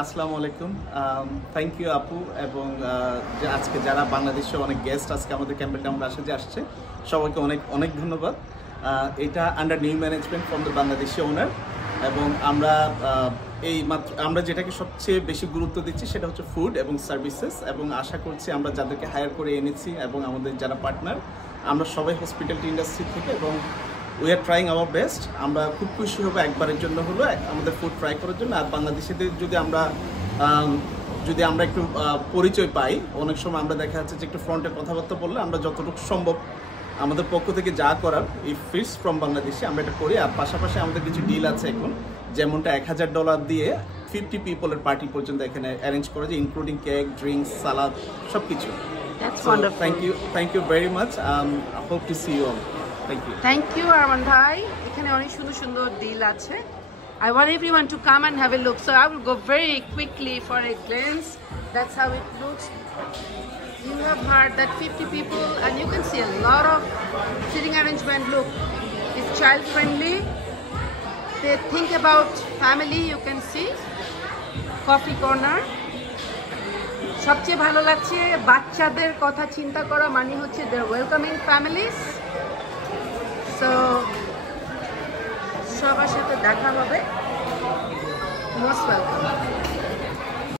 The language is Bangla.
আসসালামু আলাইকুম। থ্যাংক ইউ আপু এবং যে আজকে যারা বাংলাদেশে অনেক গেস্ট আজকে আমাদের ক্যাম্পেল টাউনে আসছে সবাইকে অনেক অনেক ধন্যবাদ। এটা under new management from the Bangladeshi owner এবং আমরা যেটাকে সবচেয়ে বেশি গুরুত্ব দিচ্ছি সেটা হচ্ছে ফুড এবং সার্ভিসেস, এবং আশা করছি আমরা যাদেরকে হায়ার করে এনেছি এবং আমাদের যারা পার্টনার আমরা সবাই হসপিটালিটি ইন্ডাস্ট্রি থেকে এবং we are trying our best. আমরা খুব খুশি হবো একবারের জন্য হলো আমাদের ফুড ট্রাই করার জন্য। আর বাংলাদেশিদের যদি আমরা একটু পরিচয় পাই, অনেক সময় আমরা দেখা যাচ্ছে যে একটু ফ্রন্টে কথাবার্তা বললে আমরা যতটুকু সম্ভব আমাদের পক্ষ থেকে যা করার এই ফিস ফ্রম বাংলাদেশে আমরা এটা করি। আর পাশাপাশি আমাদের কিছু ডিল আছে এখন, যেমনটা $1000 দিয়ে 50 পিপলের পার্টি পর্যন্ত এখানে অ্যারেঞ্জ করা যায়, ইনক্লুডিং কেক, ড্রিঙ্কস, সালাদ সব কিছু। Thank you very much. Hope to see you all. Thank you, Arman bhai. এখানে অনেক সুন্দর সুন্দর ডিল আছে. I want everyone to come and have a look. So I will go very quickly for a glance. That's how it looks. You have heard that 50 people, and you can see a lot of sitting arrangement. Look, it's child friendly. They think about family. You can see coffee corner. সবচেয়ে ভালো লাগছে বাচ্চাদের কথা চিন্তা করা মানে হচ্ছে they're welcoming families. So সবার সাথে দেখা হবে। Most welcome.